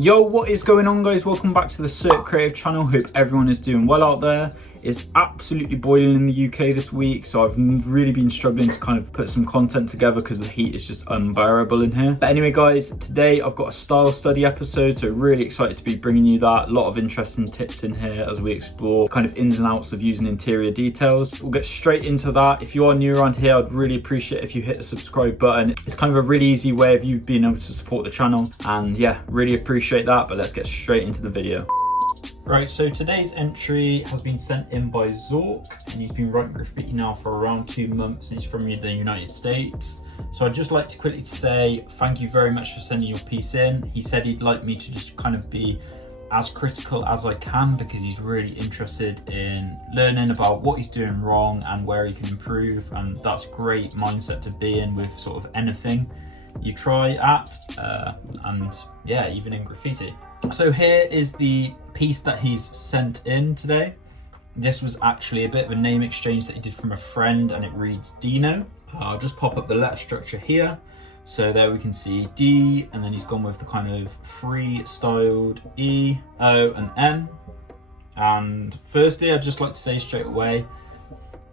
Yo, what is going on, guys? Welcome back to the Cert Creative channel. Hope everyone is doing well out there. It's absolutely boiling in the UK this week, so I've really been struggling to kind of put some content together because the heat is just unbearable in here. But anyway, guys, today I've got a style study episode, so really excited to be bringing you that. A lot of interesting tips in here as we explore kind of ins and outs of using interior details. We'll get straight into that. If you are new around here, I'd really appreciate if you hit the subscribe button. It's kind of a really easy way of you being able to support the channel, and yeah, really appreciate that. But let's get straight into the video. Right, so today's entry has been sent in by Zork, and he's been writing graffiti now for around 2 months, and he's from the United States. So I'd just like to quickly say thank you very much for sending your piece in. He said he'd like me to just kind of be as critical as I can because he's really interested in learning about what he's doing wrong and where he can improve, and that's a great mindset to be in with sort of anything you try at, and yeah, even in graffiti. So here is the piece that he's sent in today. This was actually a bit of a name exchange that he did from a friend, and it reads Dino. I'll just pop up the letter structure here. So there we can see D, and then he's gone with the kind of freestyled E, O, and N. And firstly, I'd just like to say straight away,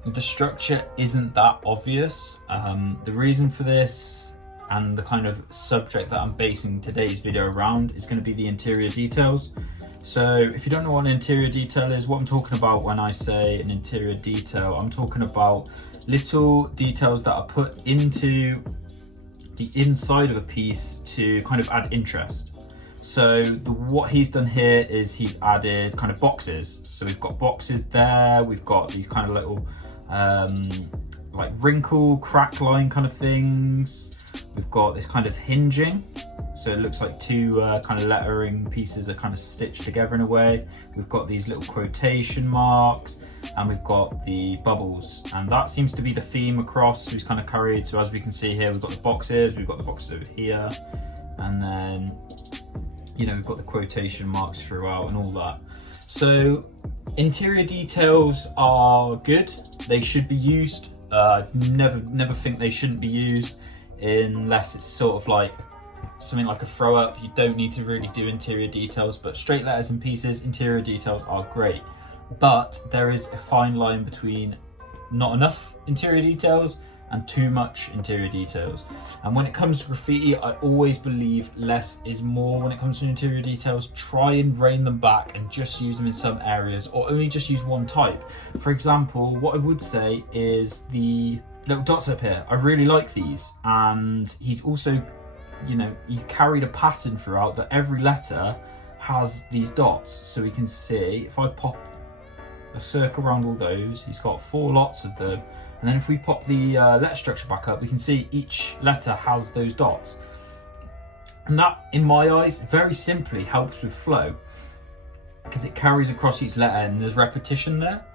the structure isn't that obvious. The reason for this and the kind of subject that I'm basing today's video around is going to be the interior details. So if you don't know what an interior detail is, what I'm talking about when I say an interior detail, I'm talking about little details that are put into the inside of a piece to kind of add interest. So what he's done here is he's added kind of boxes. So we've got boxes there, we've got these kind of little like wrinkle, crack line kind of things. We've got this kind of hinging, so it looks like two kind of lettering pieces are kind of stitched together in a way. We've got these little quotation marks, and we've got the bubbles, and that seems to be the theme across. So it's kind of carried. So as we can see here, we've got the boxes over here, and then we've got the quotation marks throughout and all that. So interior details are good. They should be used. Never think they shouldn't be used unless it's sort of like something like a throw up. You don't need to really do interior details, but straight letters and pieces, interior details are great. But there is a fine line between not enough interior details and too much interior details. And when it comes to graffiti, I always believe less is more. When it comes to interior details, try and rein them back and just use them in some areas, or only just use one type. For example, what I would say is the little dots up here. I really like these, and he's also, he's carried a pattern throughout that every letter has these dots. So we can see, if I pop a circle around all those, he's got 4 lots of them. And then if we pop the letter structure back up, we can see each letter has those dots. And that, in my eyes, very simply helps with flow because it carries across each letter and there's repetition there.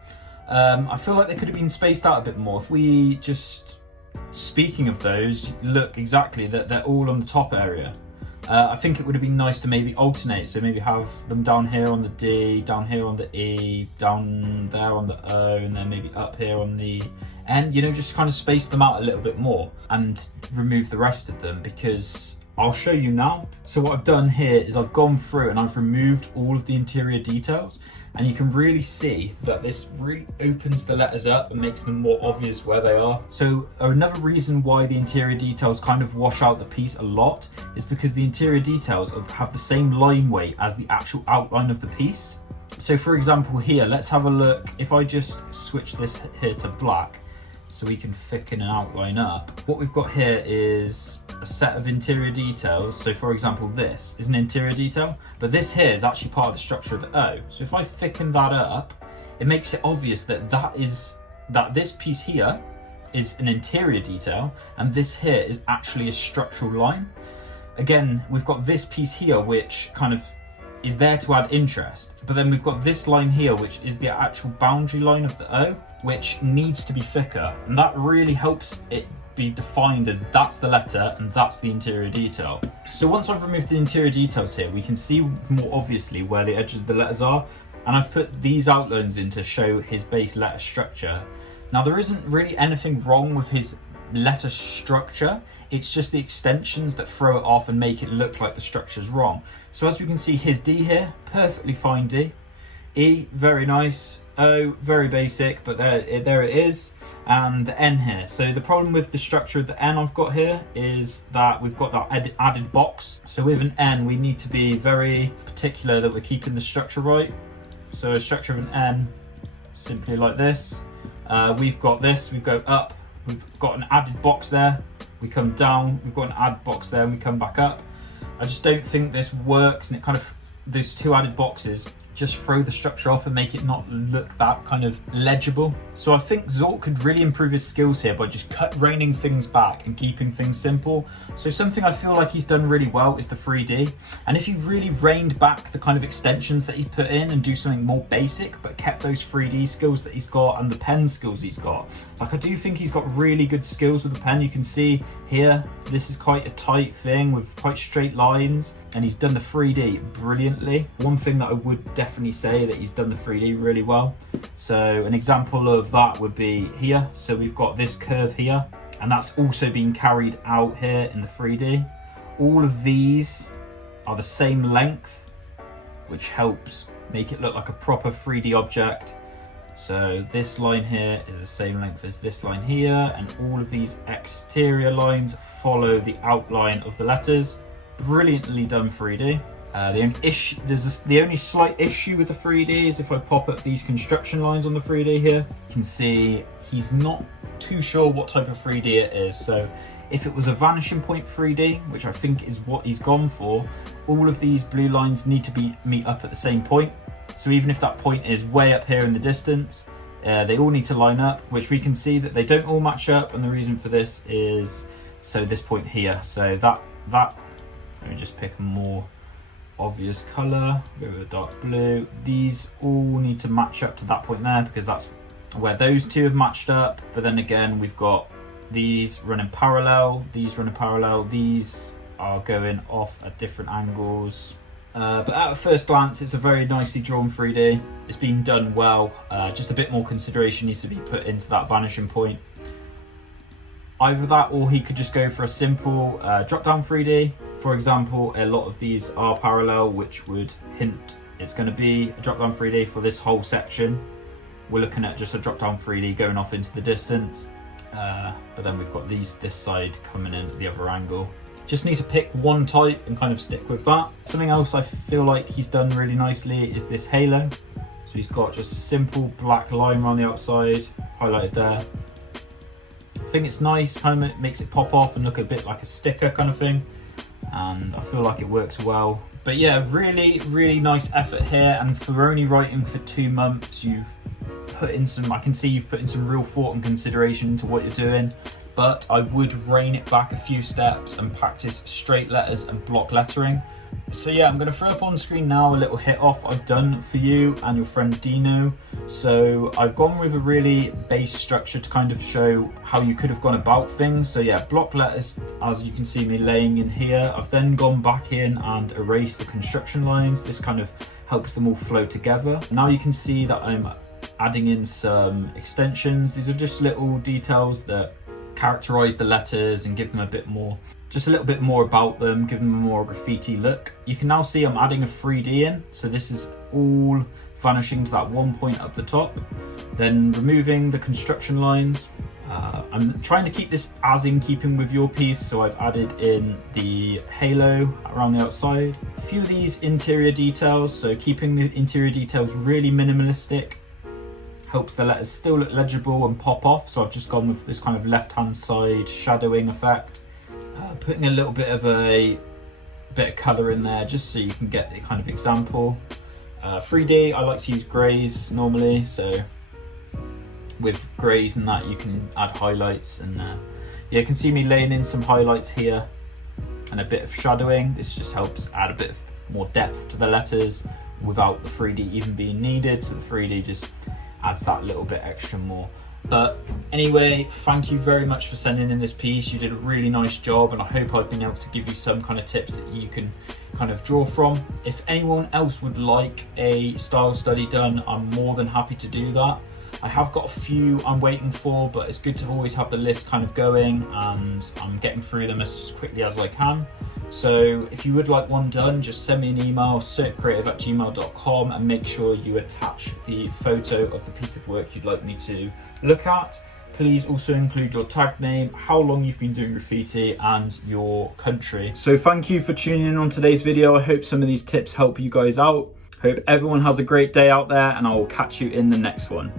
I feel like they could have been spaced out a bit more. If we just, speaking of those, look exactly that they're all on the top area. I think it would have been nice to maybe alternate. So maybe have them down here on the D, down here on the E, down there on the O, and then maybe up here on the N, just kind of space them out a little bit more and remove the rest of them, because I'll show you now. So what I've done here is I've gone through and I've removed all of the interior details, and you can really see that this really opens the letters up and makes them more obvious where they are. So another reason why the interior details kind of wash out the piece a lot is because the interior details have the same line weight as the actual outline of the piece. So for example here, let's have a look. If I just switch this here to black, so we can thicken an outline up. What we've got here is a set of interior details. So for example, this is an interior detail, but this here is actually part of the structure of the O. So if I thicken that up, it makes it obvious that this piece here is an interior detail, and this here is actually a structural line. Again, we've got this piece here, which kind of is there to add interest, but then we've got this line here, which is the actual boundary line of the O, which needs to be thicker, and that really helps it be defined, and that's the letter and that's the interior detail. So once I've removed the interior details here, we can see more obviously where the edges of the letters are, and I've put these outlines in to show his base letter structure. Now there isn't really anything wrong with his letter structure. It's just the extensions that throw it off and make it look like the structure's wrong. So as we can see, his D here, perfectly fine D. E, very nice. O, very basic, but there it is. And the N here. So the problem with the structure of the N I've got here is that we've got that added box. So with an N, we need to be very particular that we're keeping the structure right. So a structure of an N, simply like this. We've got this, we go up, we've got an added box there, we come down, we've got an add box there, and we come back up. I just don't think this works, and it kind of, those two added boxes just throw the structure off and make it not look that kind of legible. So I think Zork could really improve his skills here by just reining things back and keeping things simple. So something I feel like he's done really well is the 3D. And if he really reined back the kind of extensions that he put in and do something more basic, but kept those 3D skills that he's got and the pen skills he's got. Like, I do think he's got really good skills with the pen. You can see here, this is quite a tight thing with quite straight lines. And he's done the 3D brilliantly. One thing that I would definitely say that he's done the 3D really well. So an example of that would be here. So we've got this curve here, and that's also been carried out here in the 3D. All of these are the same length, which helps make it look like a proper 3D object. So this line here is the same length as this line here, and all of these exterior lines follow the outline of the letters. Brilliantly done 3D. The only slight issue with the 3D is if I pop up these construction lines on the 3D here, you can see he's not too sure what type of 3D it is. So if it was a vanishing point 3D, which I think is what he's gone for, all of these blue lines need to meet up at the same point. So even if that point is way up here in the distance, they all need to line up, which we can see that they don't all match up. And the reason for this is, so this point here, so that let me just pick a more obvious color, go with a dark blue. These all need to match up to that point there, because that's where those two have matched up. But then again, we've got these running parallel, these running parallel, these are going off at different angles. But at first glance, it's a very nicely drawn 3D. It's been done well. Just a bit more consideration needs to be put into that vanishing point. Either that, or he could just go for a simple drop-down 3D. For example, a lot of these are parallel, which would hint it's going to be a drop-down 3D for this whole section. We're looking at just a drop-down 3D going off into the distance. But then we've got this side coming in at the other angle. Just need to pick one type and kind of stick with that. Something else I feel like he's done really nicely is this halo. So he's got just a simple black line around the outside, highlighted there. I think it's nice, kind of makes it pop off and look a bit like a sticker kind of thing. And I feel like it works well. But yeah, really, really nice effort here. And for only writing for 2 months, you've put in some, I can see you've put in some real thought and consideration into what you're doing. But I would rein it back a few steps and practice straight letters and block lettering. So yeah, I'm going to throw up on screen now a little hit off I've done for you and your friend Dino. So I've gone with a really base structure to kind of show how you could have gone about things. So yeah, block letters, as you can see me laying in here. I've then gone back in and erased the construction lines. This kind of helps them all flow together. Now you can see that I'm adding in some extensions. These are just little details that characterize the letters and give them a bit more, just a little bit more about them, give them a more graffiti look. You can now see I'm adding a 3D in, so this is all vanishing to that one point up the top, then removing the construction lines. I'm trying to keep this as in keeping with your piece, so I've added in the halo around the outside. A few of these interior details, so keeping the interior details really minimalistic helps the letters still look legible and pop off. So I've just gone with this kind of left-hand side shadowing effect. Putting a little bit of colour in there just so you can get the kind of example. 3D, I like to use greys normally, so with greys and that you can add highlights, and yeah, you can see me laying in some highlights here and a bit of shadowing. This just helps add a bit of more depth to the letters without the 3D even being needed, so the 3D just adds that little bit extra more. But anyway, thank you very much for sending in this piece. You did a really nice job, and I hope I've been able to give you some kind of tips that you can kind of draw from. If anyone else would like a style study done, I'm more than happy to do that. I have got a few I'm waiting for, but it's good to always have the list kind of going, and I'm getting through them as quickly as I can. So if you would like one done, just send me an email, cirtcreative@gmail.com, and make sure you attach the photo of the piece of work you'd like me to look at. Please also include your tag name, how long you've been doing graffiti, and your country. So thank you for tuning in on today's video. I hope some of these tips help you guys out. Hope everyone has a great day out there, and I will catch you in the next one.